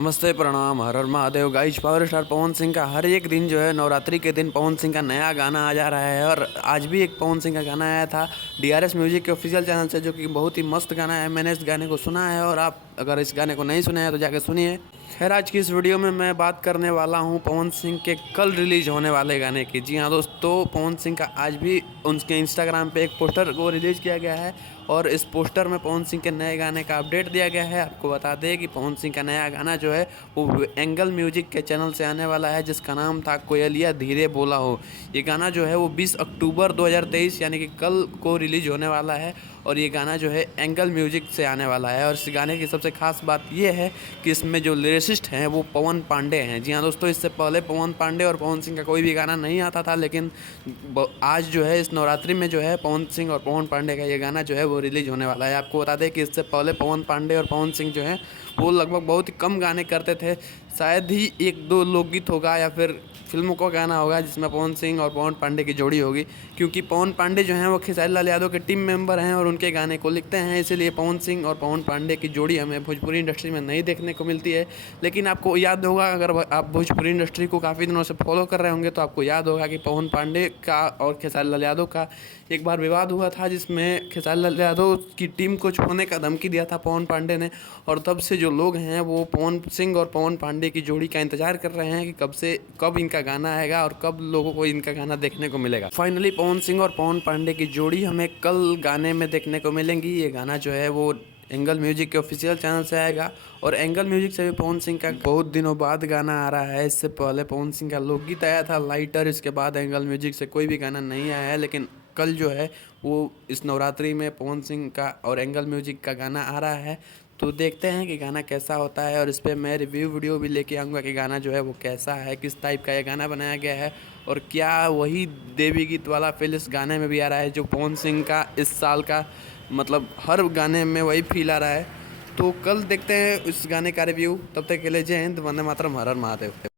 नमस्ते, प्रणाम, हर हर Mahadev. Guys, power star Pawan Singh का हर एक दिन जो है नवरात्रि के दिन पवन सिंह का नया गाना आ जा रहा है। और आज भी एक पवन सिंह का गाना आया था डीआरएस म्यूजिक के ऑफिशियल चैनल से, जो कि बहुत ही मस्त गाना है। मैंने इस गाने को सुना है और आप अगर इस गाने को नहीं सुने हैं तो जाके सुनिए। खैर, आज की इस वीडियो में मैं बात करने वाला हूं पवन सिंह के कल रिलीज होने वाले गाने की। जी हाँ दोस्तों, पवन सिंह का आज भी उनके इंस्टाग्राम पे एक पोस्टर को रिलीज किया गया है और इस पोस्टर में पवन सिंह के नए गाने का अपडेट दिया गया है। आपको बता दें कि पवन सिंह का नया गाना जो है वो एंगल म्यूजिक के चैनल से आने वाला है, जिसका नाम था कोयलिया धीरे बोला हो। ये गाना जो है वो 20 अक्टूबर 2023 यानी कि कल को रिलीज होने वाला है और ये गाना जो है एंगल म्यूजिक से आने वाला है। और इस गाने की सबसे खास बात ये है कि इसमें जो लिरिसिस्ट हैं वो पवन पांडे हैं। जी हाँ दोस्तों, इससे पहले पवन पांडे और पवन सिंह का कोई भी गाना नहीं आता था, लेकिन आज जो है इस नवरात्रि में जो है पवन सिंह और पवन पांडे का ये गाना जो है वो रिलीज होने वाला है। आपको बता दें कि इससे पहले पवन पांडे और पवन सिंह जो है वो लगभग बहुत ही कम गाने करते थे। शायद ही एक दो लोकगीत होगा या फिर फिल्मों का गाना होगा जिसमें पवन सिंह और पवन पांडे की जोड़ी होगी, क्योंकि पवन पांडे जो हैं वो खेसारी लाल यादव के टीम मेंबर हैं और उनके गाने को लिखते हैं। इसीलिए पवन सिंह और पवन पांडे की जोड़ी हमें भोजपुरी इंडस्ट्री में नहीं देखने को मिलती है। लेकिन आपको याद होगा, अगर आप भोजपुरी इंडस्ट्री को काफ़ी दिनों से फॉलो कर रहे होंगे तो आपको याद होगा कि पवन पांडे का और खेसारी लाल यादव का एक बार विवाद हुआ था, जिसमें खेसारी लाल यादव की टीम को छोड़ने का धमकी दिया था पवन पांडे ने। और तब से जो लोग हैं वो पवन सिंह और पवन पांडे की जोड़ी का इंतजार कर रहे हैं कि कब इनका गाना आएगा और कब लोगों को इनका गाना देखने को मिलेगा। फाइनली पवन सिंह और पवन पांडे की जोड़ी हमें कल गाने में देखने को मिलेंगी। ये गाना जो है वो एंगल म्यूजिक के ऑफिशियल चैनल से आएगा और एंगल म्यूजिक से भी पवन सिंह का बहुत दिनों बाद गाना आ रहा है। इससे पहले पवन सिंह का लोकगीत आया था लाइटर, इसके बाद एंगल म्यूजिक से कोई भी गाना नहीं आया है। लेकिन कल जो है वो इस नवरात्रि में पवन सिंह का और एंगल म्यूजिक का गाना आ रहा है, तो देखते हैं कि गाना कैसा होता है। और इस पर मैं रिव्यू वीडियो भी लेके आऊँगा कि गाना जो है वो कैसा है, किस टाइप का ये गाना बनाया गया है और क्या वही देवी गीत वाला फील इस गाने में भी आ रहा है जो पवन सिंह का इस साल का, मतलब हर गाने में वही फील आ रहा है। तो कल देखते हैं इस गाने का रिव्यू। तब तक के लिए जय हिंद, वंदे मातरम, हर हर महादेव।